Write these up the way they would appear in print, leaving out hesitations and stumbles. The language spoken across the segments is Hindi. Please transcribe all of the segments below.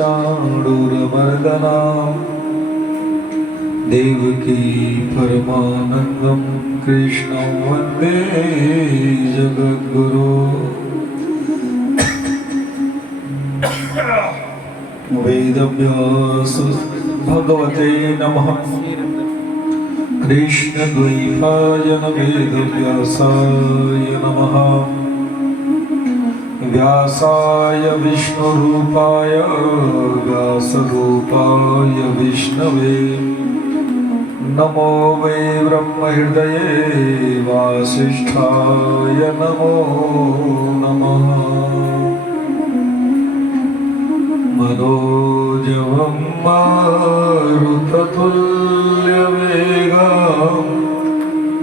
चाणूरमर्दना देवकी परमानन्दं कृष्णं वन्दे जगद्गुरो। वेदव्यास भगवते नमः। कृष्णद्वैपायन वेदव्यासाय नमः। व्यासाय विष्णुरूपाय व्यासरूपाय विष्णवे नमो वै ब्रह्महृदये वासिष्ठाय नमो नमः। मनोजवं मारुततुल्यवेगं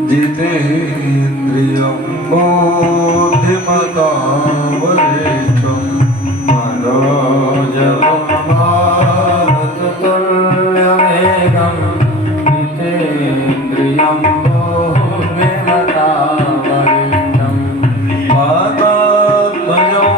जितेन्द्रियं बुद्धिमतां वरिष्ठं। मनोजवं मारुततुल्यवेगं जितेन्द्रियं बुद्धिमतां वरिष्ठं। वातात्मजं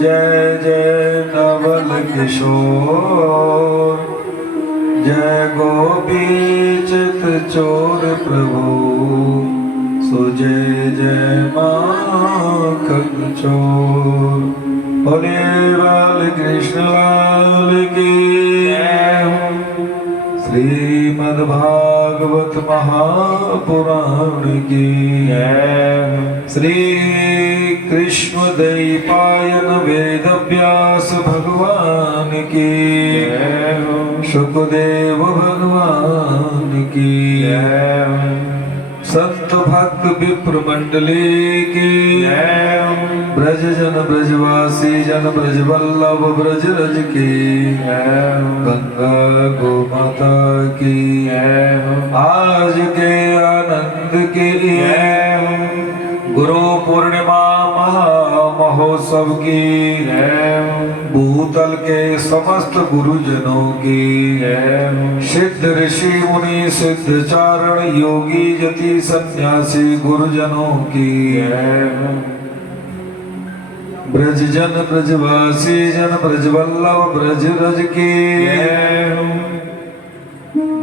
जय जय नवल किशोर जय गोपी चित चोर प्रभु सो जय जय माखन चोर। बोले बाल कृष्ण लाल की श्रीमद्भागवत महापुराण की श्री कृष्ण दैपायन वेद व्यास भगवान की शुकदेव भगवान की संत भक्त विप्र मंडली की ब्रज जन ब्रजवासी जन ब्रज वल्लभ ब्रज रज की गंगा गो माता की आज के आनंद की गुरु पूर्णिमा महा महोत्सव की भूतल के समस्त गुरुजनों की सिद्ध ऋषि मुनि सिद्ध चारण योगी जति सन्यासी गुरुजनों की ब्रज जन ब्रजवासी जन ब्रज वल्लभ ब्रज रज की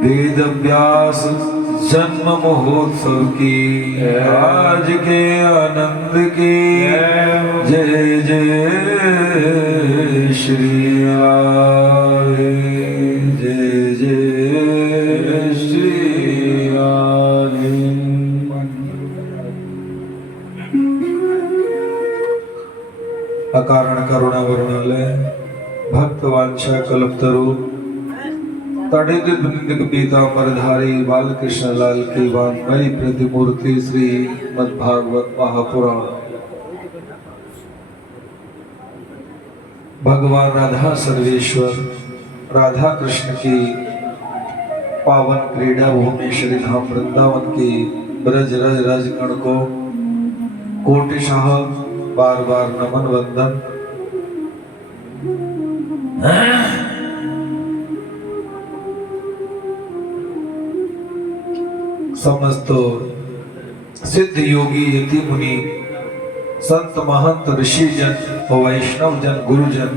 वेद व्यास जन्म महोत्सव की आज के आनंद की जय जय श्री हरि जय जय श्री हरि। अकारण करुणा वरुणालय भक्त वांछा कल्पतरु तड़ित बिंदिक पीतांबरधारी बालकृष्ण लाल की वाङ्मयी प्रतिमूर्ति श्री मद्भागवत महापुराण। भगवान राधा सर्वेश्वर राधा कृष्ण की पावन क्रीड़ा भूमि श्री धाम वृंदावन की ब्रज रज रज गण को कोटिशः बार बार नमन वंदन। समस्त सिद्ध योगी यति मुनि संत महंत ऋषि जन वैष्णव जन गुरुजन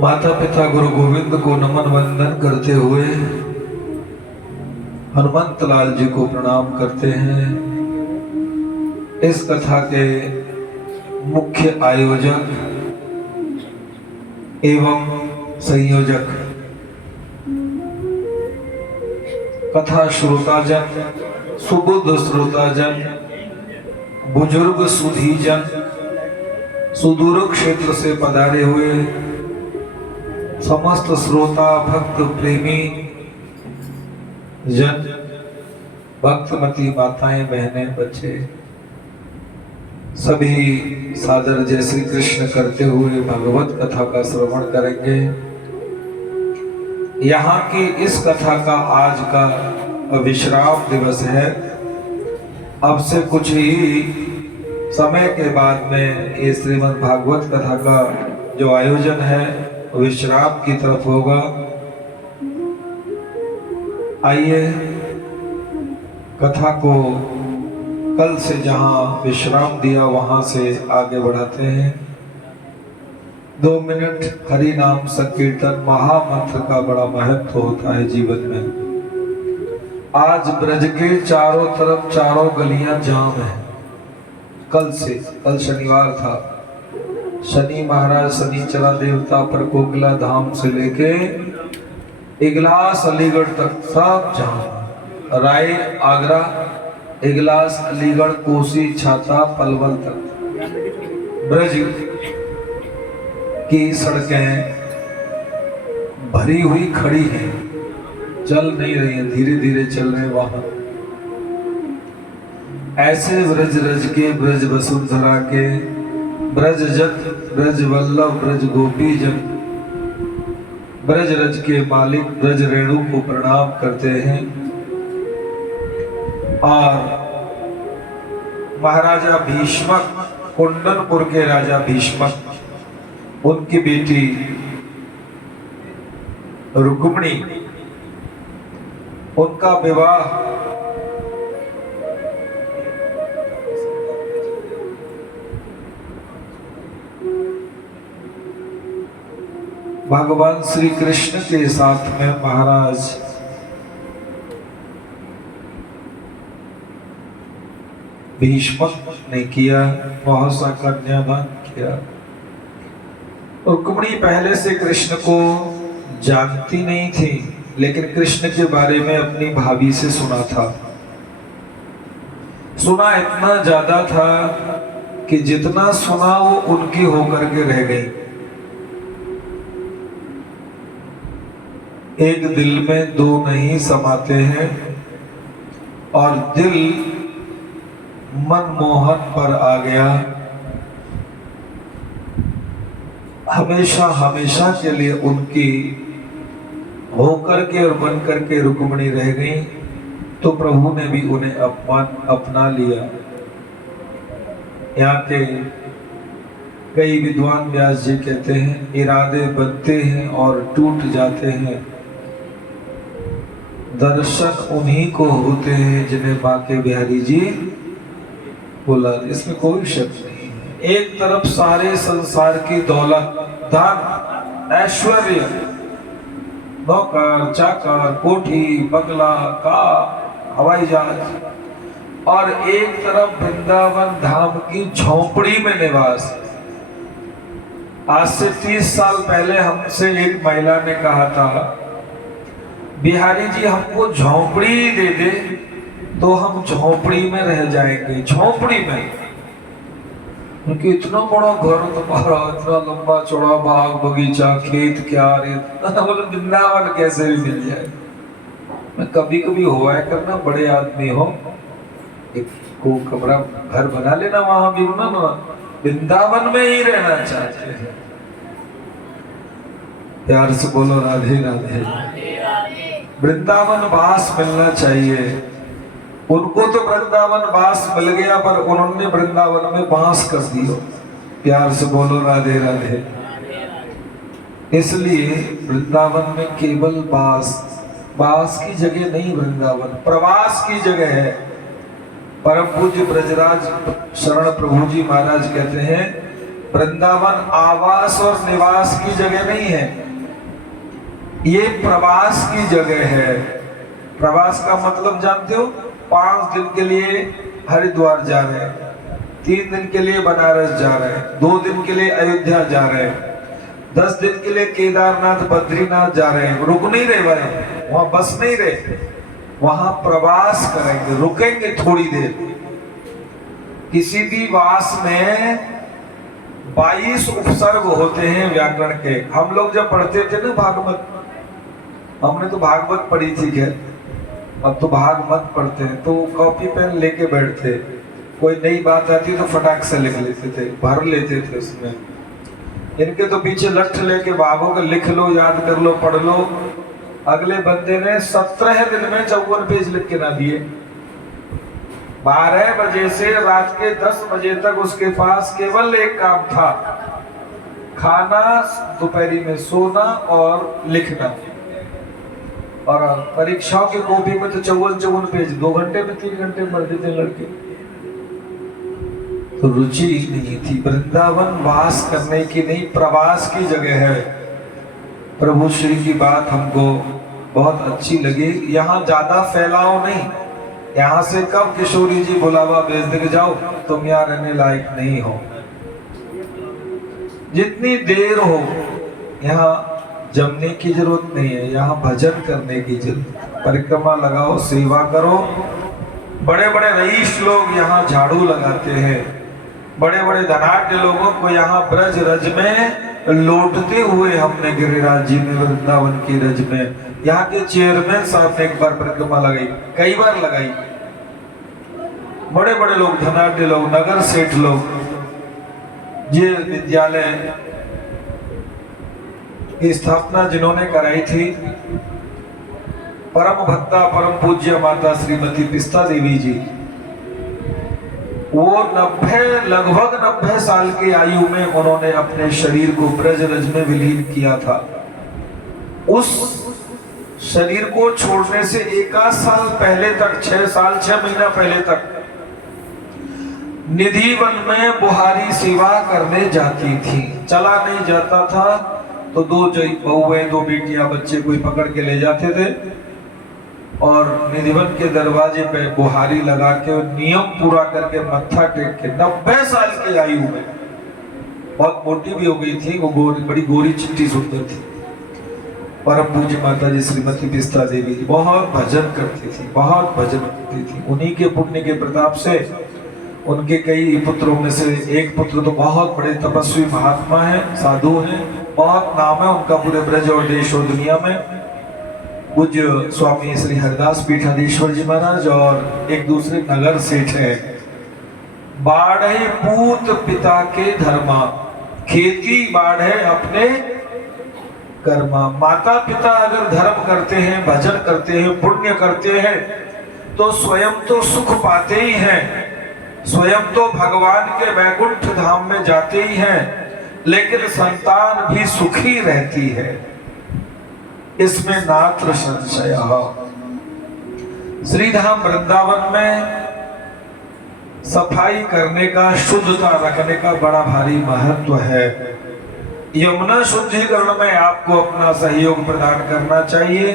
माता पिता गुरु गोविंद को नमन वंदन करते हुए हनुमंत लाल जी को प्रणाम करते हैं। इस कथा के मुख्य आयोजक एवं संयोजक कथा श्रोताजन सुबुद्ध श्रोताजन बुजुर्ग सुधीजन सुदूर क्षेत्र से पधारे हुए समस्त श्रोता भक्त प्रेमी जन भक्तमती माताएं बहनें बच्चे सभी सादर जय श्री कृष्ण करते हुए भगवत कथा का श्रवण करेंगे। यहाँ की इस कथा का आज का विश्राम दिवस है। अब से कुछ ही समय के बाद में ये श्रीमद् भागवत कथा का जो आयोजन है विश्राम की तरफ होगा। आइए कथा को कल से जहाँ विश्राम दिया वहां से आगे बढ़ाते हैं। 2 मिनट हरि नाम संकीर्तन महामंत्र का बड़ा महत्व होता है जीवन में। आज ब्रज के चारों तरफ चारों गलियां जाम है। कल शनिवार था। शनि महाराज शनिचरा देवता पर कोकिला धाम से लेके इगलास अलीगढ़ तक सब जाम। राय आगरा इगलास अलीगढ़ कोसी छाता पलवल तक ब्रज की सड़कें भरी हुई खड़ी हैं, चल नहीं रही हैं, धीरे धीरे चल रहे वाहन। ऐसे ब्रज रज के ब्रज वसुंधरा के ब्रज जन ब्रज वल्लभ ब्रज गोपी जन ब्रज रज के मालिक ब्रज रेणु को प्रणाम करते हैं। और महाराजा भीष्मक कुंदनपुर के राजा भीष्मक उनकी बेटी रुक्मिणी उनका विवाह भगवान श्री कृष्ण के साथ में महाराज भीष्म ने किया, बहुत सा कन्यादान किया। रुक्मिणी पहले से कृष्ण को जानती नहीं थी, लेकिन कृष्ण के बारे में अपनी भाभी से सुना था। सुना इतना ज्यादा था कि जितना सुना वो उनकी होकर के रह गई। एक दिल में दो नहीं समाते हैं, और दिल मनमोहन पर आ गया। हमेशा हमेशा के लिए उनकी होकर के और बन करके रुक्मिणी रह गई। तो प्रभु ने भी उन्हें अपना लिया। यहाँ के कई विद्वान व्यास जी कहते हैं, इरादे बनते हैं और टूट जाते हैं, दर्शन उन्हीं को होते हैं जिन्हें बांके बिहारी जी बोला। इसमें कोई शक नहीं है। एक तरफ सारे संसार की दौलत, धन, ऐश्वर्य, नौकर चाकर, कोठी, बंगला, कार, हवाई जहाज, और एक तरफ वृंदावन धाम की झोंपड़ी में निवास। आज से 30 साल पहले हमसे एक महिला ने कहा था, बिहारी जी हमको झोंपड़ी दे दे तो हम झोंपड़ी में रह जाएंगे। झोंपड़ी में, क्योंकि इतना बड़ा घर तुम्हारा, इतना लंबा चौड़ा बाग बगीचा, खेत क्यारे, बोले वृंदावन कैसे भी मिल जाए। मैं कभी कभी हुआ है करना, बड़े आदमी हो एक को कमरा घर बना लेना, वहां भी ना वृंदावन में ही रहना चाहते हैं। प्यार से बोलो राधे राधे। वृंदावन वास मिलना चाहिए। उनको तो वृंदावन वास मिल गया, पर उन्होंने वृंदावन में वास कर दिया। प्यार से बोलो राधे राधे। इसलिए वृंदावन में केवल वास की जगह नहीं, वृंदावन प्रवास की जगह है। परम पूज्य ब्रजराज शरण प्रभु जी महाराज कहते हैं, वृंदावन आवास और निवास की जगह नहीं है, ये प्रवास की जगह है। प्रवास का मतलब जानते हो? 5 दिन के लिए हरिद्वार जा रहे हैं, 3 दिन के लिए बनारस जा रहे हैं, 2 दिन के लिए अयोध्या जा रहे हैं, 10 दिन के लिए केदारनाथ बद्रीनाथ जा रहे हैं। रुक नहीं रहे भाई, वहां बस नहीं रहे, वहां प्रवास करेंगे, रुकेंगे थोड़ी देर। किसी भी वास में 22 उपसर्ग होते हैं व्याकरण के। हम लोग जब पढ़ते थे ना भागवत, हमने तो भागवत पढ़ी थी, खैर अब तो भागवत पढ़ते हैं, तो कॉपी पेन लेके बैठते, कोई नई बात आती तो फटाक से लिख लेते थे, भर लेते थे उसमें। इनके तो पीछे लठ लेके भागो के लिख लो, याद कर लो, पढ़ लो। अगले बंदे ने 17 दिन में 54 पेज लिख के ना दिए। 12 बजे से रात के 10 बजे तक उसके पास केवल एक काम था, खाना, दोपहरी में सोना और लिखना। और परीक्षाओं की कॉपी में तो 54 पेज 2 घंटे में 3 घंटे में पढ़ देते लड़के। तो रुचि नहीं थी। वृंदावन वास करने की नहीं, प्रवास की जगह है। प्रभु श्री की बात हमको बहुत अच्छी लगी। यहाँ ज्यादा फैलाव नहीं, यहाँ से कब किशोरी जी बुलावा भेज दे के जाओ तुम यहाँ रहने लायक नहीं हो। जितनी देर हो यहाँ जमने की जरूरत नहीं है, यहाँ भजन करने की जरूरत। परिक्रमा लगाओ, सेवा करो। बड़े बड़े रईस लोग यहाँ झाड़ू लगाते हैं, बड़े बड़े धनाढ्य लोगों को यहाँ ब्रज रज में लौटते हुए हमने गिरिराज जी में, वृंदावन की रज में, यहाँ के चेयरमैन साहब ने एक बार परिक्रमा लगाई, कई बार लगाई। बड़े बड़े लोग, धनाढ्य लोग, नगर सेठ लोग। ये विद्यालय की स्थापना जिन्होंने कराई थी, परम भक्ता परम पूज्य माता श्रीमती पिस्ता देवी जी। वो लगभग 90 साल की आयु में उन्होंने अपने शरीर को ब्रज रज में विलीन किया था। उस शरीर को छोड़ने से 1 साल पहले तक, 6 महीना पहले तक निधि वन में बुहारी सेवा करने जाती थी। चला नहीं जाता था, तो दो बहुएं, दो बेटियां, बच्चे कोई पकड़ के ले जाते थे और निधिवन के दरवाजे पे बुहारी लगा के नियम पूरा करके मत्था टेक के 90 साल की आयु में, बहुत मोटी भी हो गई थी वो, बड़ी गोरी चिट्टी सुंदर थी, परम पूज्य माता जी श्रीमती बिस्ता देवी जी बहुत भजन करती थी, बहुत भजन करती थी। उन्हीं के पुण्य के प्रताप से उनके कई पुत्रों में से एक पुत्र तो बहुत बड़े तपस्वी महात्मा है, साधु हैं, बहुत नाम है उनका पूरे ब्रज और देश और दुनिया में। पूज्य स्वामी श्री हरिदास पीठाधीश्वर जी महाराज और एक दूसरे नगर सेठ है। बाढ़े पूत पिता के धर्मा, खेती बाढ़े अपने कर्मा। माता पिता अगर धर्म करते हैं, भजन करते हैं, पुण्य करते हैं तो स्वयं तो सुख पाते ही हैं, स्वयं तो भगवान के वैकुंठ धाम में जाते ही हैं, लेकिन संतान भी सुखी रहती है, इसमें नात्र संशय। श्रीधाम वृंदावन में सफाई करने का, शुद्धता रखने का बड़ा भारी महत्व है। यमुना शुद्धिकरण में आपको अपना सहयोग प्रदान करना चाहिए।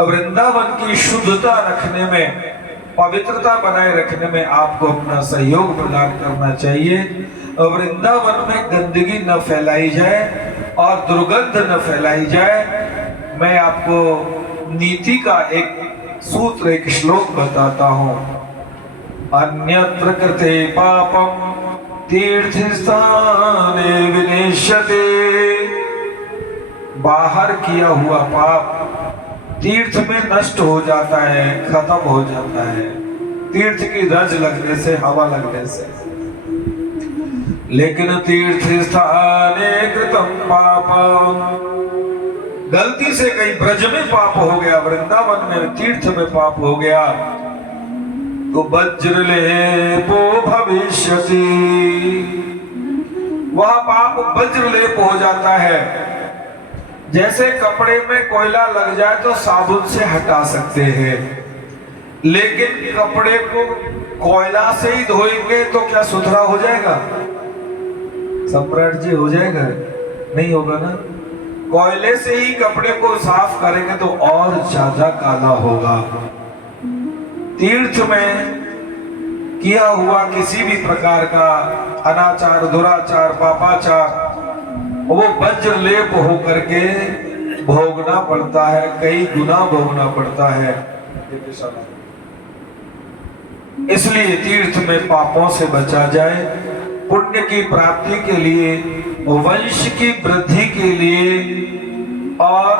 वृंदावन की शुद्धता रखने में, पवित्रता बनाए रखने में आपको अपना सहयोग प्रदान करना चाहिए। वृंदावन में गंदगी न फैलाई जाए और दुर्गंध न फैलाई जाए। मैं आपको नीति का एक सूत्र, एक श्लोक बताता हूं। अन्यत्र कृते पापम तीर्थस्थाने विनेश्यते। बाहर किया हुआ पाप तीर्थ में नष्ट हो जाता है, खत्म हो जाता है, तीर्थ की रज लगने से, हवा लगने से। लेकिन तीर्थ स्थाने कृतम पापम, गलती से कहीं ब्रज में पाप हो गया, वृंदावन में तीर्थ में पाप हो गया तो वज्रलेपो भविष्यति, वह पाप वज्रलेप हो जाता है। जैसे कपड़े में कोयला लग जाए तो साबुन से हटा सकते हैं, लेकिन कपड़े को कोयला से ही धोएंगे तो क्या सुथरा हो जाएगा? सम्राट जी हो जाएगा? नहीं होगा ना। कोयले से ही कपड़े को साफ करेंगे तो और ज्यादा काला होगा। तीर्थ में किया हुआ किसी भी प्रकार का अनाचार, दुराचार, पापाचार वो वज्र लेप हो करके भोगना पड़ता है, कई गुना भोगना पड़ता है। इसलिए तीर्थ में पापों से बचा जाए, पुण्य की प्राप्ति के लिए, वंश की वृद्धि के लिए और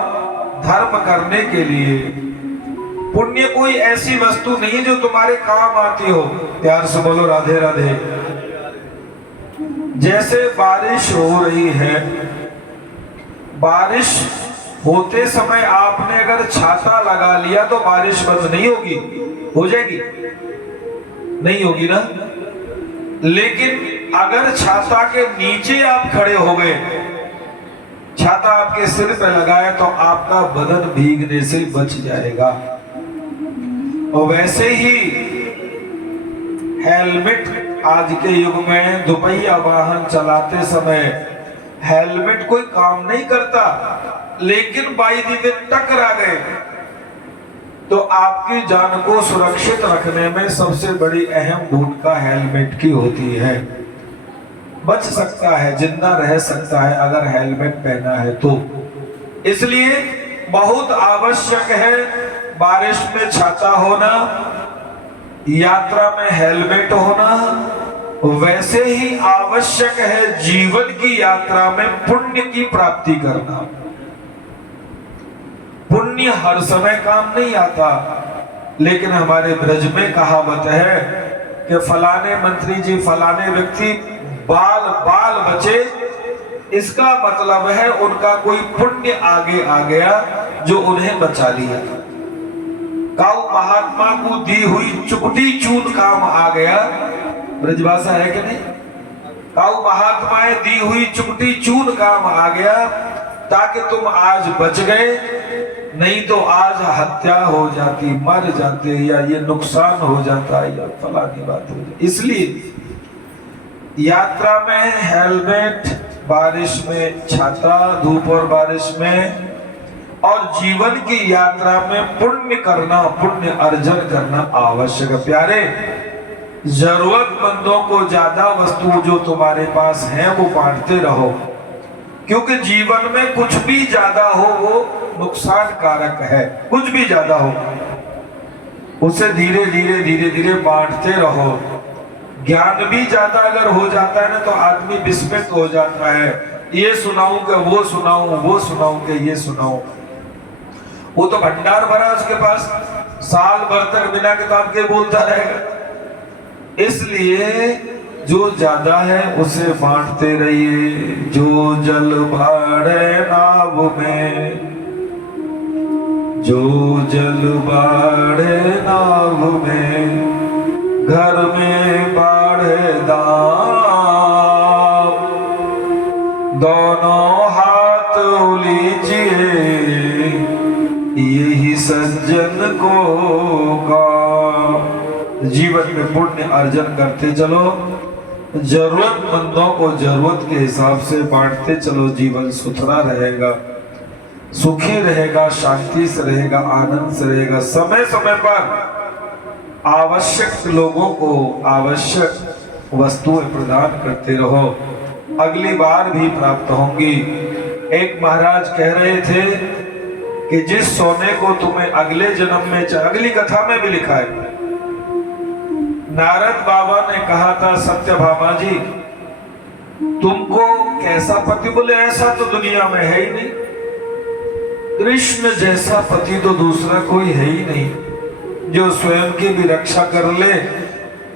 धर्म करने के लिए। पुण्य कोई ऐसी वस्तु नहीं जो तुम्हारे काम आती हो। प्यार से बोलो राधे राधे। जैसे बारिश हो रही है, बारिश होते समय आपने अगर छाता लगा लिया तो बारिश बंद नहीं होगी, हो जाएगी? नहीं होगी ना। लेकिन अगर छाता के नीचे आप खड़े हो गए, छाता आपके सिर पे लगाए तो आपका बदन भीगने से बच जाएगा। और वैसे ही हेलमेट, आज के युग में दुपहिया वाहन चलाते समय हेलमेट कोई काम नहीं करता, लेकिन बाई दी वे टकरा गए तो आपकी जान को सुरक्षित रखने में सबसे बड़ी अहम भूमिका हेलमेट की होती है। बच सकता है, जिंदा रह सकता है अगर हेलमेट पहना है तो। इसलिए बहुत आवश्यक है बारिश में छाता होना, यात्रा में हेलमेट होना। वैसे ही आवश्यक है जीवन की यात्रा में पुण्य की प्राप्ति करना। पुण्य हर समय काम नहीं आता, लेकिन हमारे ब्रज में कहावत है कि फलाने मंत्री जी, फलाने व्यक्ति बाल बाल बचे, इसका मतलब है उनका कोई पुण्य आगे आ गया जो उन्हें बचा लिया। काऊ महात्मा को दी हुई चुपटी चून काम आ गया। ब्रजभाषा है कि नहीं? काऊ महात्माएं दी हुई चुपटी चून काम आ गया ताकि तुम आज बच गए, नहीं तो आज हत्या हो जाती, मर जाते, या ये नुकसान हो जाता, या फलानी बात हो जाती। इसलिए यात्रा में हेलमेट, बारिश में छाता, धूप और बारिश में, और जीवन की यात्रा में पुण्य करना, पुण्य अर्जन करना आवश्यक है। प्यारे, जरूरतमंदों को ज्यादा वस्तु जो तुम्हारे पास है वो बांटते रहो, क्योंकि जीवन में कुछ भी ज्यादा हो वो नुकसान कारक है। कुछ भी ज्यादा हो उसे धीरे धीरे धीरे धीरे बांटते रहो। ज्ञान भी ज्यादा अगर हो जाता है ना तो आदमी विस्मित हो जाता है, ये सुनाऊं कि वो सुनाऊं, वो सुनाऊं कि ये सुनाऊं। वो तो भंडार भरा उसके पास, साल भर तक बिना किताब के बोलता रहेगा। इसलिए जो ज्यादा है उसे बांटते रहिए। जो जल बाढ़े नाव में, जो जल बाढ़े नाव में, घर में बाढ़े दाम, दोनों हाथ लीजिए, यही सज्जन को काम। जीवन में पुण्य अर्जन करते चलो, जरूरतमंदों को जरूरत के हिसाब से बांटते चलो। जीवन सुथरा रहेगा, सुखी रहेगा, शांति से रहेगा, आनंद से रहेगा। समय समय पर आवश्यक लोगों को आवश्यक वस्तुएं प्रदान करते रहो, अगली बार भी प्राप्त होंगी। एक महाराज कह रहे थे कि जिस सोने को तुम्हें अगले जन्म में, अगली कथा में भी लिखा है, नारद बाबा ने कहा था सत्यभामा जी तुमको कैसा पति, बोले ऐसा तो दुनिया में है ही नहीं, कृष्ण जैसा पति तो दूसरा कोई है ही नहीं, जो स्वयं की भी रक्षा कर ले,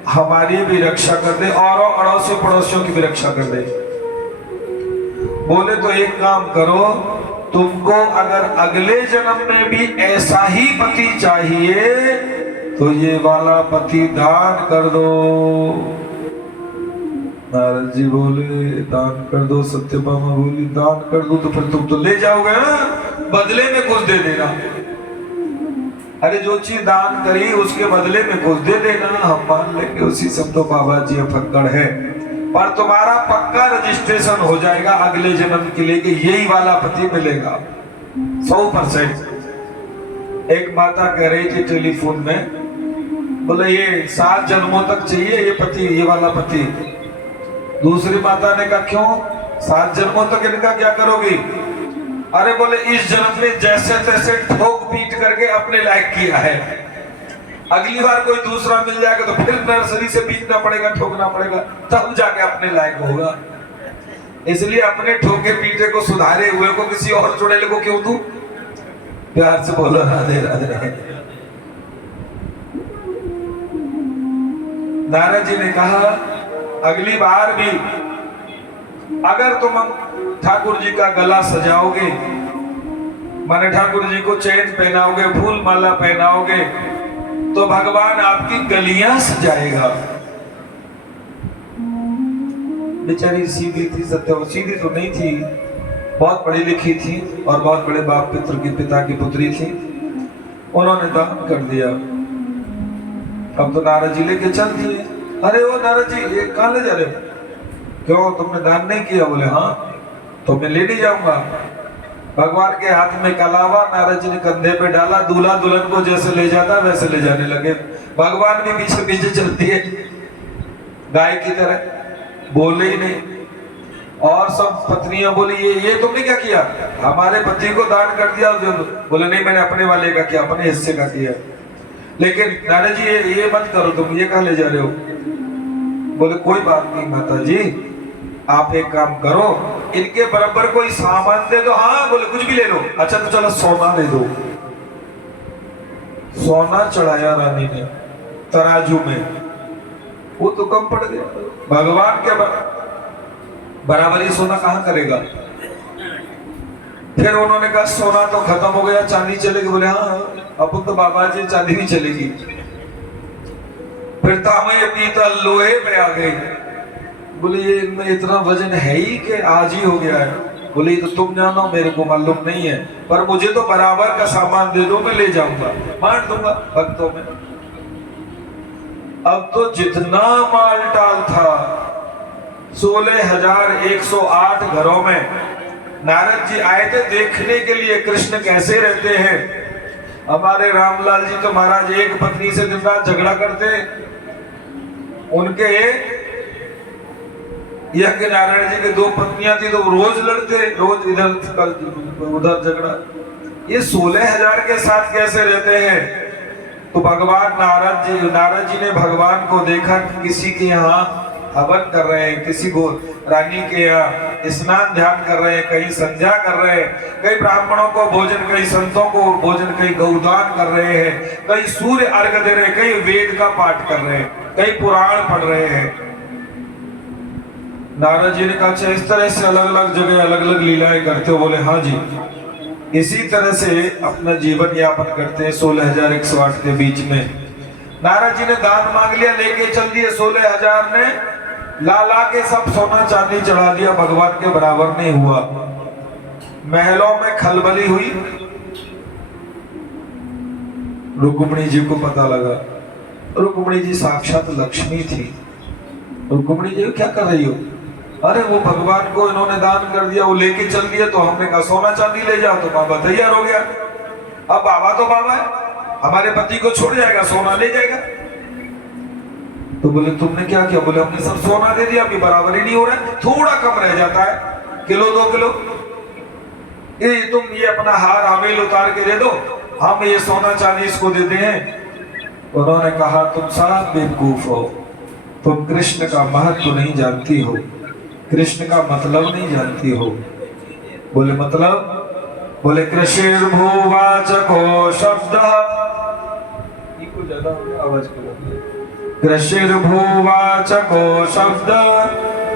हमारी भी रक्षा कर दे और अड़ोसी पड़ोसियों की भी रक्षा कर दे। बोले तो एक काम करो, तुमको अगर अगले जन्म में भी ऐसा ही पति चाहिए तो ये वाला पति दान कर दो। नारद जी बोले दान कर दो, सत्यभामा बोली दान कर दो, तो फिर तुम तो ले जाओगे ना, बदले में कुछ दे देना। अरे जो चीज दान करी उसके बदले में कुछ दे देना, हम मान लेंगे उसी सब तो बाबा जी फक्कड़ है, पर तुम्हारा पक्का रजिस्ट्रेशन हो जाएगा अगले जन्म के लिए कि यही वाला पति मिलेगा 100%। एक माता कह रही थी टेलीफोन में, बोले ये 7 जन्मों तक चाहिए ये पति, ये वाला पति। दूसरी माता ने कहा क्यों, 7 जन्मों तक इनका क्या करोगी? अरे बोले इस जन्म में जैसे तैसे ठोक पीट करके अपने लायक किया है, अगली बार कोई दूसरा मिल जाएगा तो फिर नर्सरी से पीटना पड़ेगा, ठोकना पड़ेगा, तब जाके अपने लायक होगा। इसलिए अपने ठोके पीटे को, सुधारे हुए को किसी और चुड़ैल को क्यों दूं? प्यार से बोलो राधे राधे। नारद जी ने कहा अगली बार भी अगर तुम ठाकुर जी का गला सजाओगे, माने ठाकुर जी को चैन पहनाओगे, फूल माला पहनाओगे, तो भगवान आपकी गलियां सजाएगा। बेचारी सीधी थी, सत्य सीधी तो नहीं थी, बहुत पढ़ी लिखी थी और बहुत बड़े बाप पित्र की पिता की पुत्री थी। उन्होंने दान कर दिया। अब तो नारद जी लेके चल दिए। अरे वो नारद जी ये कहाँ ले जा रहे हो? क्यों तुमने दान नहीं किया? बोले हाँ, तो मैं ले नहीं जाऊंगा। भगवान के हाथ में कलावा नारद जी ने कंधे पे डाला, दूल्हा दुल्हन को जैसे ले जाता वैसे ले जाने लगे। भगवान भी पीछे पीछे चलती है गाय की तरह, बोले ही नहीं। और सब पत्नियां बोली ये तुमने क्या किया? हमारे पति को दान कर दिया। बोले नहीं मैंने अपने वाले का किया, अपने हिस्से का किया। लेकिन नारद जी ये मत करो, तुम ये कहाँ ले जा रहे हो? बोले कोई बात नहीं माता जी, आप एक काम करो, इनके बराबर कोई सामान दे दो। हाँ बोले कुछ भी ले लो। अच्छा तो चलो सोना दे दो। सोना चढ़ाया रानी ने तराजू में, वो तो कम पड़ गया। भगवान के बराबरी सोना कहां करेगा? फिर उन्होंने कहा सोना तो खत्म हो गया, चांदी चलेगी। बोले हाँ अब तो बाबा जी चांदी भी चलेगी। फिर तांबे पीतल लोहे पे आ गई। बोले ये इनमें इतना वजन है ही कि आज ही हो गया है। बोले तो तुम जानो, मेरे को मालूम नहीं है, पर मुझे तो बराबर का सामान दे दो, मैं ले जाऊंगा, बांट दूंगा भक्तों में। अब तो जितना माल टाल था 16,108 घरों में नारद जी आए थे देखने के लिए कृष्ण कैसे रहते हैं। हमारे रामलाल जी तो महाराज एक पत्नी से दिन रात झगड़ा करते, उनके यज्ञ नारायण जी के 2 पत्नियां थी तो रोज लड़ते, रोज इधर उधर झगड़ा। ये 16,000 के साथ कैसे रहते हैं? तो भगवान नारद जी ने भगवान को देखा कि किसी के यहाँ हवन कर रहे हैं, किसी को रानी के यहाँ स्नान ध्यान कर रहे हैं, कहीं संध्या कर रहे हैं, कई ब्राह्मणों को भोजन, कई संतों को भोजन, कई गौदान कर रहे हैं, कई सूर्य अर्घ दे रहे हैं, कई वेद का पाठ कर रहे हैं, कई पुराण पढ़ रहे हैं। नारद जी ने कहा अच्छा इस तरह से अलग अलग जगह अलग अलग लीलाएं करते हो? बोले हाँ जी, इसी तरह से अपना जीवन यापन करते हैं 16,108 के बीच में। नारद जी ने दान मांग लिया, लेके चल दिए 16,000 ने ला के सब सोना चांदी चढ़ा दिया, भगवान के बराबर नहीं हुआ। महलों में खलबली हुई, रुक्मिणी जी को पता लगा। रुक्मिणी जी साक्षात लक्ष्मी थी। रुक्मिणी जी क्या कर रही हो? अरे वो भगवान को इन्होंने दान कर दिया, वो लेके चल दिया, तो हमने कहा सोना चांदी ले जाओ, तो बाबा तैयार हो गया। अब बाबा तो बाबा है, हमारे पति को छोड़ जाएगा, सोना ले जाएगा। तो बोले तुमने क्या किया? बोले हमने सब सोना दे दिया, अभी बराबर ही नहीं हो रहा है, थोड़ा कम रह जाता है, 1-2 किलो। ये तुम ये अपना हार हवेल उतार के दे दो, हम ये सोना चांदी इसको देते हैं। उन्होंने कहा तुम सब बेवकूफ हो, तुम कृष्ण का महत्व नहीं जानती हो, कृष्ण का मतलब नहीं जानती हो। बोले मतलब? बोले कृष्ण भूवाचको शब्द, ज्यादा आवाज कृष्ण भूवाचको शब्द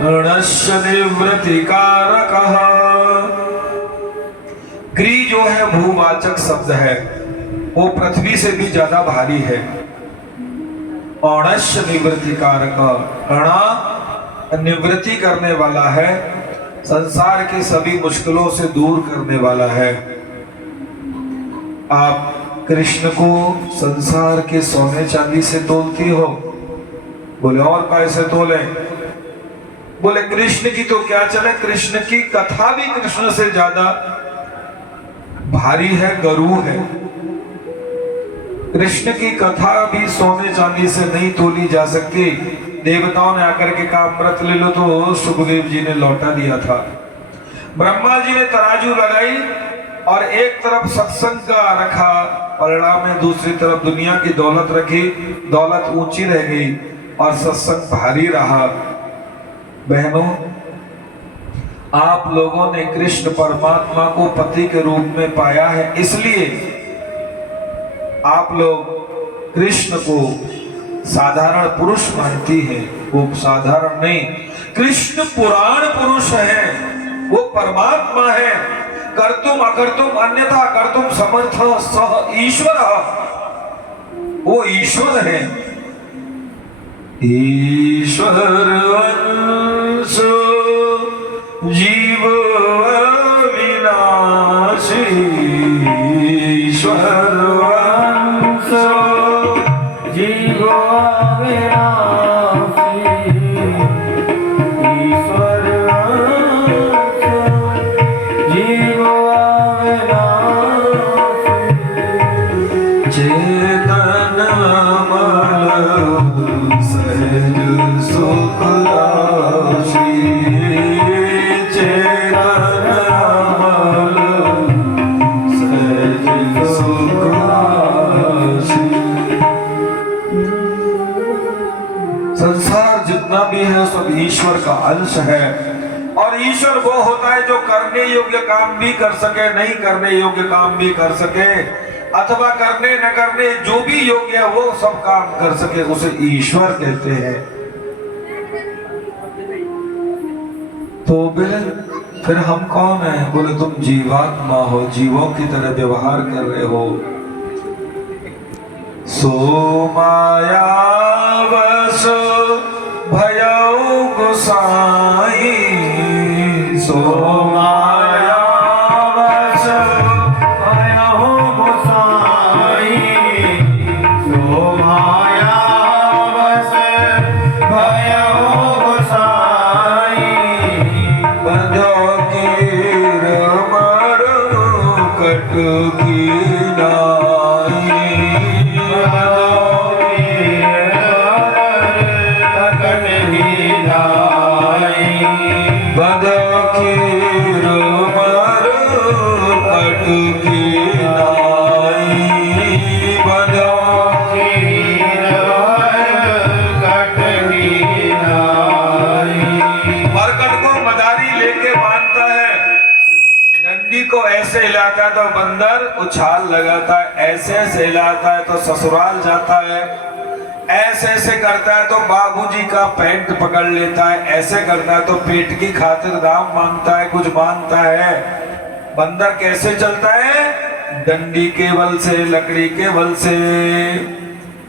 ऋणस्य निवृत्तिकारकः। ग्री जो है भूवाचक शब्द है, वो पृथ्वी से भी ज्यादा भारी है। औणस्य निवृत्तिकारक, अणा निवृत्ति करने वाला है, संसार की सभी मुश्किलों से दूर करने वाला है। आप कृष्ण को संसार के सोने चांदी से तोलती हो? बोले और कैसे तोले? बोले कृष्ण की तो क्या चले, कृष्ण की कथा भी कृष्ण से ज्यादा भारी है, गरु है। कृष्ण की कथा भी सोने चांदी से नहीं तोली जा सकती। देवताओं ने आकर के कहा अमृत ले लो, तो सुखदेव जी ने लौटा दिया था। ब्रह्मा जी ने तराजू लगाई और एक तरफ सत्संग का रखा, परिणाम में दूसरी तरफ दुनिया की दौलत रखी, दौलत ऊंची रह गई और सत्संग भारी रहा। बहनों, आप लोगों ने कृष्ण परमात्मा को पति के रूप में पाया है, इसलिए आप लोग कृष्ण को साधारण पुरुष मानती हैं। वो साधारण नहीं, कृष्ण पुराण पुरुष है, वो परमात्मा है। कर्तुम अकर्तुम अन्यथा कर्तुम समर्थ सह ईश्वर, वो ईश्वर है। ईश्वर अंश जीव अविनाशी, ईश्वर अंश जीव अविनाशी, ईश्वर अंश जीव अविनाशी, चेतन अमल सहज सुख राशि, चेतन अमल सहज सुख राशि। संसार जितना भी है सब ईश्वर का अंश है, और ईश्वर वो होता है जो करने योग्य काम भी कर सके, नहीं करने योग्य काम भी कर सके, अथवा करने न करने जो भी योग्य है वो सब काम कर सके, उसे ईश्वर कहते हैं। तो बोले फिर हम कौन है? बोले तुम जीवात्मा हो, जीवों की तरह व्यवहार कर रहे हो। सो माया वश भयउ गोसाई, सो माया वश भयउ गोसाई, सो माया वश भयउ गोसाई, की नाई, बंधो की रुमाल कट की नाई, बंधो की कट की नाई। मरकट को मदारी लेके बांधता है, डंडी को ऐसे हिलाता है तो बंदर उछाल लगाता है, ऐसे ऐसे हिलाता है तो ससुराल जाता है, ऐसे ऐसे करता है तो बाबूजी का पैंट पकड़ लेता है, ऐसे करता है तो पेट की खातिर दाम मांगता है, कुछ मांगता है। बंदर कैसे चलता है? डंडी के बल से, लकड़ी के बल से।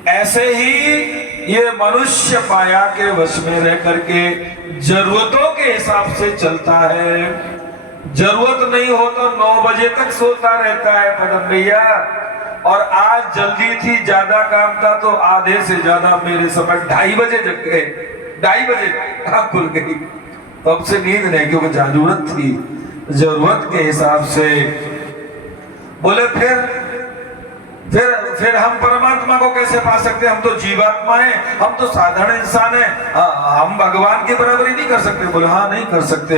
ऐसे ही ये मनुष्य माया के वश में रह करके जरूरतों के हिसाब से चलता है। जरूरत नहीं हो तो 9 बजे तक सोता रहता है पदम भैया, और आज जल्दी थी, ज्यादा काम था तो आधे से ज्यादा मेरे समय 2:30 बजे जग गए। 2:30 बजे आँख खुल गई, तब से नींद नहीं, क्योंकि जरूरत थी, जरूरत के हिसाब से। बोले फिर हम परमात्मा को कैसे पा सकते? हम तो जीवात्मा हैं, हम तो साधारण इंसान हैं, हम भगवान की बराबरी नहीं कर सकते। बोले हाँ, नहीं कर सकते,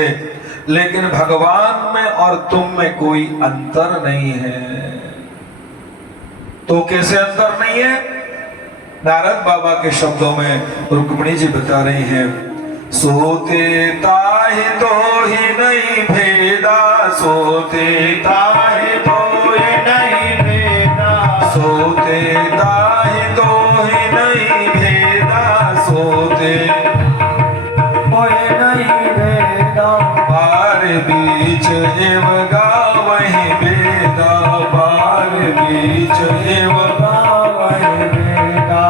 लेकिन भगवान में और तुम में कोई अंतर नहीं है। तो कैसे अंतर नहीं है? नारद बाबा के शब्दों में रुक्मिणी जी बता रही हैं, सोते ताहि तो ही नहीं भेदा, सोते ताहि तो ही नहीं भेदा, सोते ताहि तो ही नहीं भेदा, सोते कोई नहीं भेदा, बार बीच एव गावहि बेदा, बार बीच एव गावहि बेदा।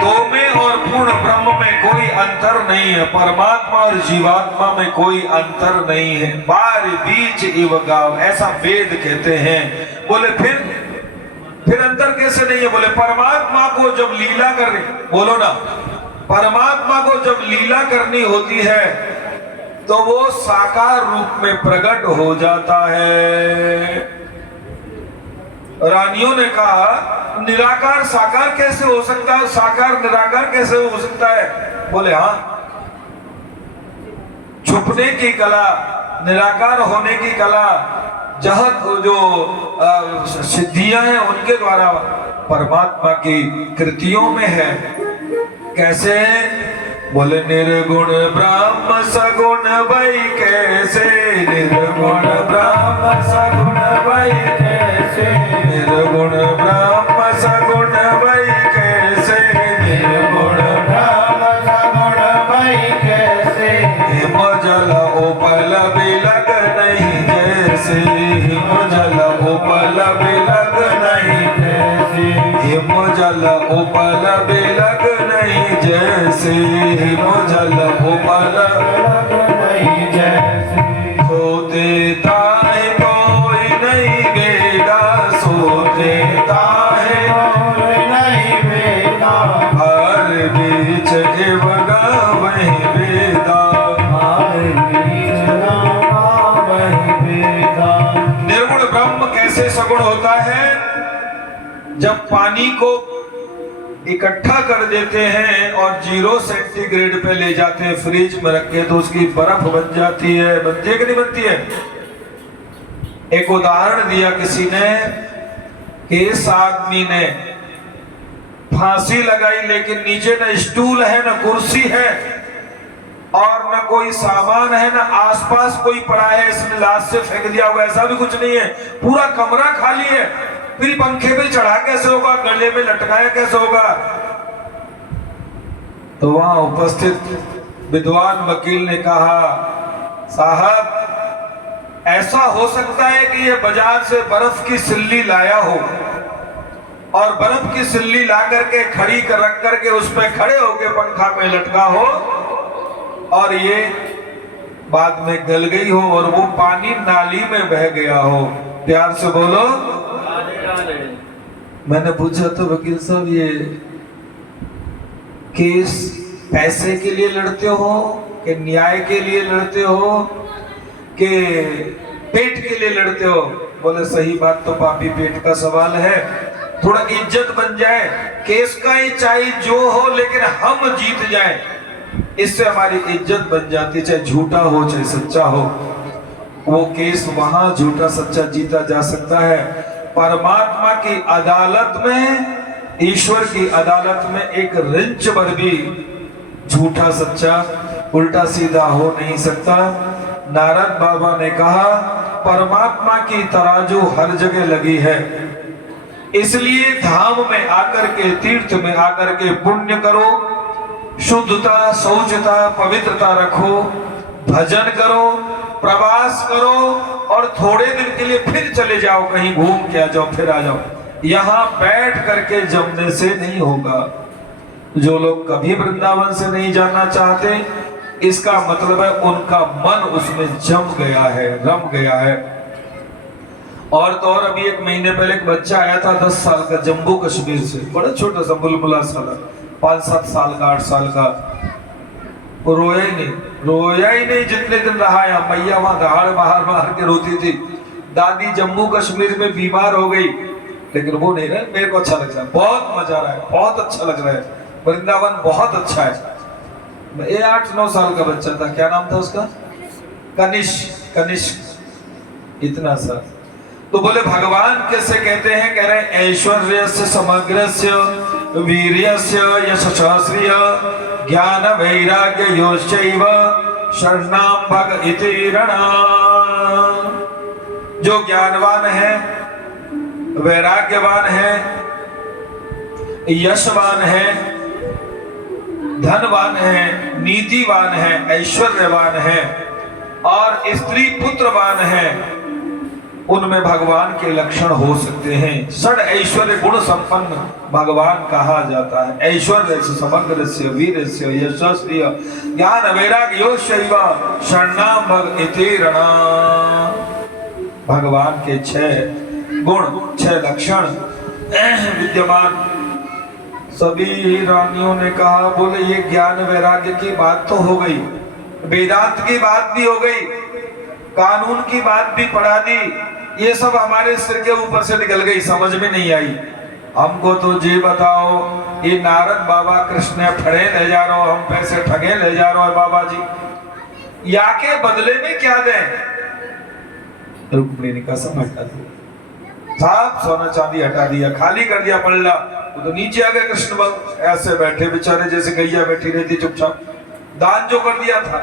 तो में और पूर्ण ब्रह्म में कोई अंतर नहीं है, परमात्मा और जीवात्मा में कोई अंतर नहीं है, बार बीच एव गाव, ऐसा वेद कहते हैं। बोले फिर अंतर कैसे नहीं है? बोले परमात्मा को जब लीला करनी, बोलो ना, परमात्मा को जब लीला करनी होती है तो वो साकार रूप में प्रकट हो जाता है। रानियों ने कहा निराकार साकार कैसे हो सकता है, साकार निराकार कैसे हो सकता है? बोले हाँ, छुपने की कला, निराकार होने की कला, जहत जो सिद्धियां हैं उनके द्वारा परमात्मा की कृतियों में है। कैसे? बोले निर्गुण ब्रह्म सगुण भई कैसे, निर्गुण ब्रह्म सगुण भई कैसे, निर्गुण ब्रह्म सगुण भई कैसे, निर्गुण ब्रह्म सगुण भई कैसे, हिम जल उपल बिलग नहीं जैसे, हिम जल उपल बिलग नहीं जैसे, हिम जल उपल बिलग नहीं जैसे, हिम जल उपल नहीं जैसे, सोते ताहि कोई नहीं बेदा, सोते ताहि कोई नहीं बेदा, हर बीच एव गावहि बेदा, हर बीच गावहि बेदा। निर्गुण ब्रह्म कैसे सगुण होता है? जब पानी को इकट्ठा कर देते हैं और 0 सेंटीग्रेड पे ले जाते हैं, फ्रिज में रख के, तो उसकी बर्फ बन जाती है। बनती है कि नहीं बनती है? एक उदाहरण दिया किसी ने कि इस आदमी ने फांसी लगाई, लेकिन नीचे न स्टूल है, न कुर्सी है, और न कोई सामान है, न आसपास कोई पड़ा है, इसमें लाश से फेंक दिया हुआ, ऐसा भी कुछ नहीं है, पूरा कमरा खाली है। फिर पंखे पे चढ़ा कैसे होगा, गले में लटकाया कैसे होगा? तो वहां उपस्थित विद्वान वकील ने कहा, साहब ऐसा हो सकता है कि ये बाजार से बर्फ की सिल्ली लाया हो, और बर्फ की सिल्ली ला करके खड़ी कर रख करके उस पे खड़े होके पंखा में लटका हो, और ये बाद में गल गई हो और वो पानी नाली में बह गया हो। प्यार से बोलो। मैंने पूछा तो वकील साहब ये केस पैसे के लिए लड़ते हो कि न्याय के लिए लड़ते हो कि पेट के लिए लड़ते हो। बोले सही बात, तो पापी पेट का सवाल है, थोड़ा इज्जत बन जाए, केस का ही चाहे जो हो लेकिन हम जीत जाए, इससे हमारी इज्जत बन जाती, चाहे झूठा हो चाहे सच्चा हो। वो केस वहां झूठा सच्चा जीता जा सकता है, परमात्मा की अदालत में, ईश्वर की अदालत में एक रिंच पर भी झूठा सच्चा उल्टा सीधा हो नहीं सकता। नारद बाबा ने कहा परमात्मा की तराजू हर जगह लगी है, इसलिए धाम में आकर के, तीर्थ में आकर के पुण्य करो, शुद्धता शौचता पवित्रता रखो, भजन करो, प्रवास करो और थोड़े दिन के लिए फिर चले जाओ, कहीं घूम के आ जाओ, फिर आ जाओ। यहाँ बैठ करके जमने से नहीं होगा। जो लोग कभी वृंदावन से नहीं जाना चाहते, इसका मतलब है उनका मन उसमें जम गया है, रम गया है। और तो और अभी 1 महीने पहले एक बच्चा आया था 10 साल का, जम्मू कश्मीर से, बड़ा छोटा सा बुलबुला सा, 5-7 साल का, 8 साल का। वो रोया ही नहीं जितने दिन रहा है। मैया वहां दहाड़ मार के रोती थी, दादी जम्मू कश्मीर में बीमार हो गई, लेकिन वो नहीं रहा। मेरे को अच्छा लग रहा है, बहुत मजा आ रहा है, बहुत अच्छा लग रहा है, वृंदावन बहुत अच्छा है। ये 8-9 साल का बच्चा था, क्या नाम था उसका? कनिष्क, इतना सा। तो बोले भगवान कैसे कहते हैं? कह रहे हैं ऐश्वर्यस्य समग्रस्य वीर्यस्य यशस्श्रिय ज्ञान वैराग्य योश्चैव शरणां भग इति रणा। जो ज्ञानवान है, वैराग्यवान है, यशवान है, धनवान है, नीतिवान है, ऐश्वर्यवान है और स्त्री पुत्रवान है, उनमें भगवान के लक्षण हो सकते हैं। षड ऐश्वर्य गुण संपन्न भगवान कहा जाता है। ऐश्वर्य समग्रस्य वीर्यस्य यशस्वी ज्ञान वैराग्य योश्चैव शरणां भग इति रणा। भगवान के 6 गुण, 6 लक्षण विद्यमान। सभी रानियों ने कहा, बोले ये ज्ञान वैराग्य की बात तो हो गई, वेदांत की बात भी हो गई, कानून की बात भी पढ़ा दी, ये सब हमारे सिर के ऊपर से निकल गई, समझ में नहीं आई। हमको तो ये बताओ, ये नारद बाबा कृष्ण ठगे ले जा रहे हो, हम पैसे ठगे ले जा रहे हो बाबा जी, या के बदले में क्या दें? रुक्मिणी का सब हटा दिया, सब सोना चांदी हटा दिया, खाली कर दिया पल्ला। वो तो नीचे आ गए कृष्ण बाबू, ऐसे बैठे बेचारे जैसे गैया बैठी रहती चुपचाप। दान जो कर दिया था,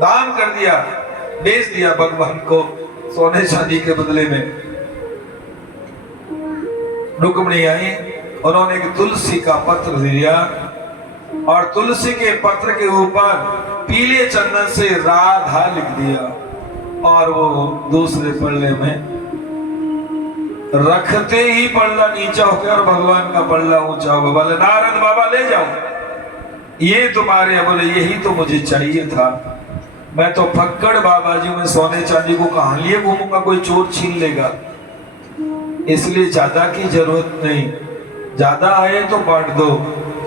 दान कर दिया, बेच दिया भगवान को सोने चांदी के बदले में। रुक्मिणी आई, उन्होंने एक तुलसी का पत्र दिया और तुलसी के पत्र के ऊपर पीले चंदन से राधा लिख दिया और वो दूसरे पल्ले में रखते ही पल्ला नीचा हो गया और भगवान का पल्ला ऊंचा हो गया। बोले नारद बाबा ले जाओ, ये तुम्हारे। बोले यही तो मुझे चाहिए था, मैं तो फक्कड़ बाबा जी में सोने चांदी को कहां लिए घूमूंगा, कोई चोर छीन लेगा। इसलिए ज्यादा की जरूरत नहीं, ज्यादा आए तो बांट दो।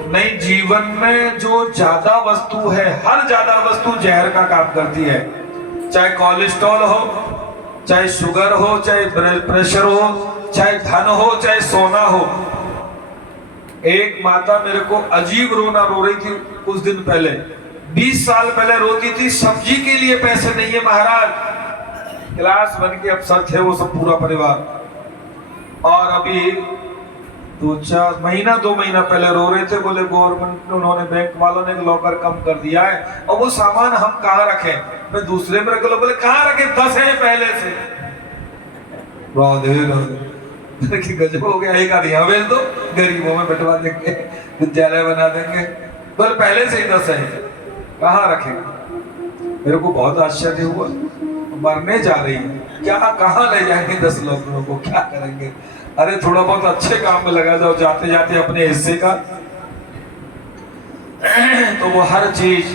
नहीं, जीवन में जो ज्यादा वस्तु है, हर ज्यादा वस्तु जहर का काम करती है। चाहे कोलेस्ट्रॉल हो, चाहे शुगर हो, चाहे प्रेशर हो, चाहे धन हो, चाहे सोना हो। एक माता मेरे को अजीब रोना रो रही थी कुछ दिन पहले, 20 साल पहले रोती थी, सब्जी के लिए पैसे नहीं है महाराज। क्लास 1 के अफसर थे वो सब, पूरा परिवार। और अभी 2 महीना पहले रो रहे थे, बोले गवर्नमेंट, उन्होंने बैंक वालों ने लॉकर कम कर दिया है और वो सामान हम कहाँ रखें, मैं दूसरे में रख लो। बोले कहाँ रखे, 10 है पहले से। गजब हो गया, एक आधी हवेल दो, गरीबों में बंटवा देंगे, विद्यालय बना देंगे। बोले पहले से ही 10 है, कहाँ रखेंगे? मेरे को बहुत आश्चर्य हुआ, मरने जा रही है, क्या कहाँ ले जाएंगे 10 लोगों को, क्या करेंगे? अरे थोड़ा बहुत अच्छे काम में लगा जाओ, जाते जाते अपने हिस्से का। तो वो हर चीज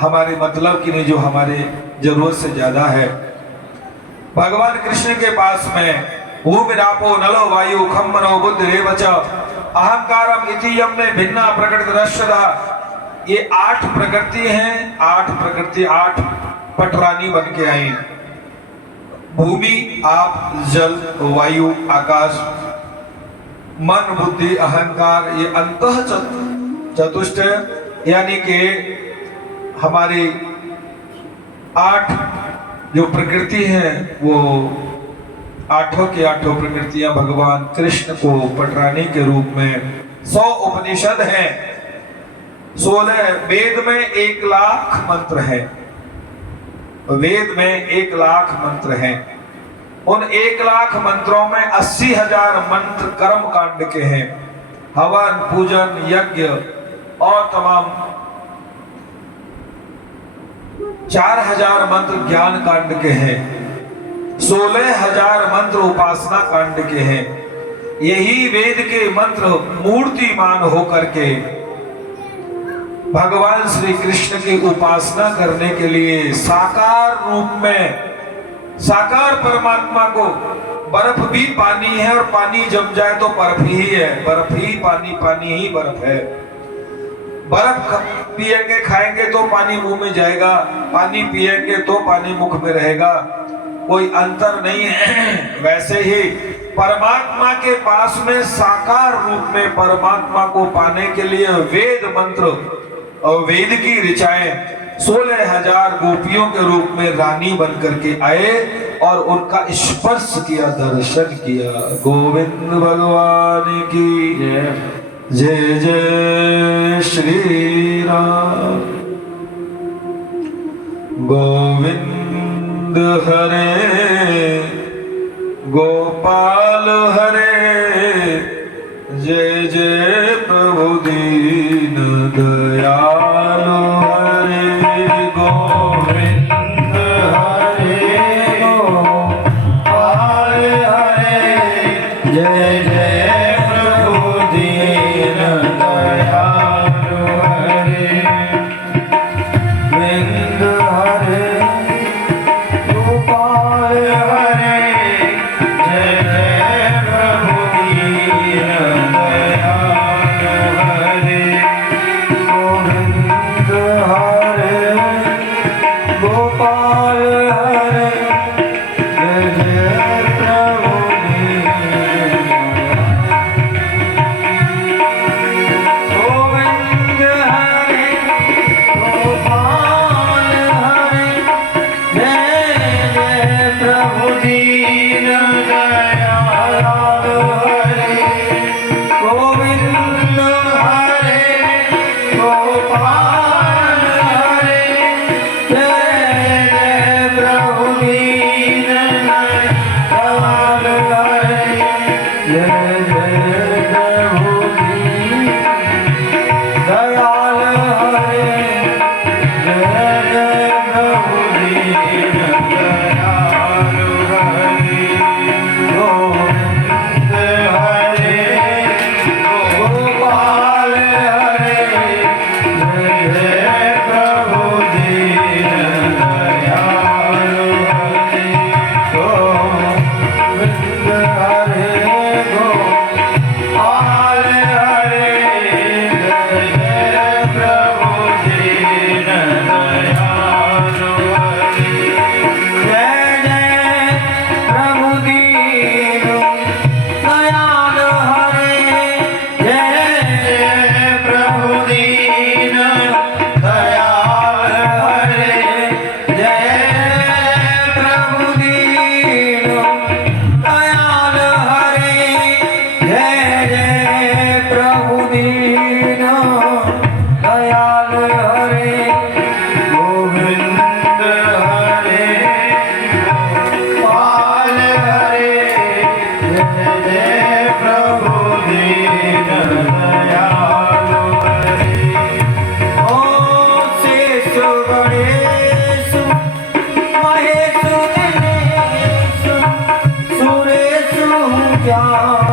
हमारे मतलब की नहीं, जो हमारे जरूरत से ज्यादा है। भगवान कृष्ण के पास में भूमिरापो नलो वायु खम मनो बुद्ध रेवच अहंकारम इति यम में भिन्ना प्रकृति रश्यदा। ये 8 प्रकृति हैं, 8 प्रकृति 8 पटरानी बन के आई। भूमि, आप, जल, वायु, आकाश, मन, बुद्धि, अहंकार, ये अंतः चतुष्टय यानी कि हमारी 8 जो प्रकृति है वो आठों की आठों प्रकृतियां भगवान कृष्ण को पटरानी के रूप में 100 उपनिषद हैं, 16 वेद में 1 लाख मंत्र हैं, वेद में 1 लाख मंत्र हैं। उन 1 लाख मंत्रों में 80,000 मंत्र कर्म कांड के हैं, हवन, पूजन, यज्ञ और तमाम 4,000 मंत्र ज्ञान कांड के हैं, 16,000 मंत्र उपासना कांड के हैं। यही वेद के मंत्र मूर्तिमान होकर के भगवान श्री कृष्ण की उपासना करने के लिए साकार रूप में, साकार परमात्मा को, बर्फ भी पानी है और पानी जम जाए तो बर्फ ही है, बर्फ ही पानी, पानी ही बर्फ है। बर्फ पिएंगे खाएंगे तो पानी मुंह में जाएगा, पानी पिएंगे तो पानी मुख में रहेगा, कोई अंतर नहीं है। वैसे ही परमात्मा के पास में साकार रूप में परमात्मा को पाने के लिए वेद मंत्र और वेद की ऋचाएं 16,000 गोपियों के रूप में रानी बन करके आए और उनका स्पर्श किया, दर्शन किया। गोविंद भगवान की जय जय श्री राम। गोविंद हरे गोपाल हरे, जय जय प्रभु दीन दयालु हरे। गोविंद हरे गोपाल हरे, जय जय प्रभु दीन दयालु हरे। गोविंद हरे गोपाल हरे, जय जय प्रभु दीन दयालु हरे। गोविंद हरे गोपाल हरे, जय जय प्रभु दीन। गोविंद हरे गोपाल हरे, जय जय प्रभु दीन दयालु हरे। गोविंद हरे गोपाल हरे, जय जय प्रभु दीन दयालु हरे। जय जय प्रभु दीन दयालु हरे, जय जय प्रभु दीन दयालु हरे। गोविंद हरे गोपाल हरे, जय जय प्रभु दीन दयालु हरे। गोविंद हरे गोपाल हरे, जय जय प्रभु दीन दयालु हरे। जय जय प्रभु दीन दयालु हरे, जय जय प्रभु दीन दयालु हरे। जय प्रभु दीन दयालु हरे, जय जय प्रभु दीन दयालु हरे। गोविंद हरे गोपाल हरे, जय जय प्रभु दीन दयालु हरे। ओम शेष गणेश महेश दिनेश सुरेश ज्ञान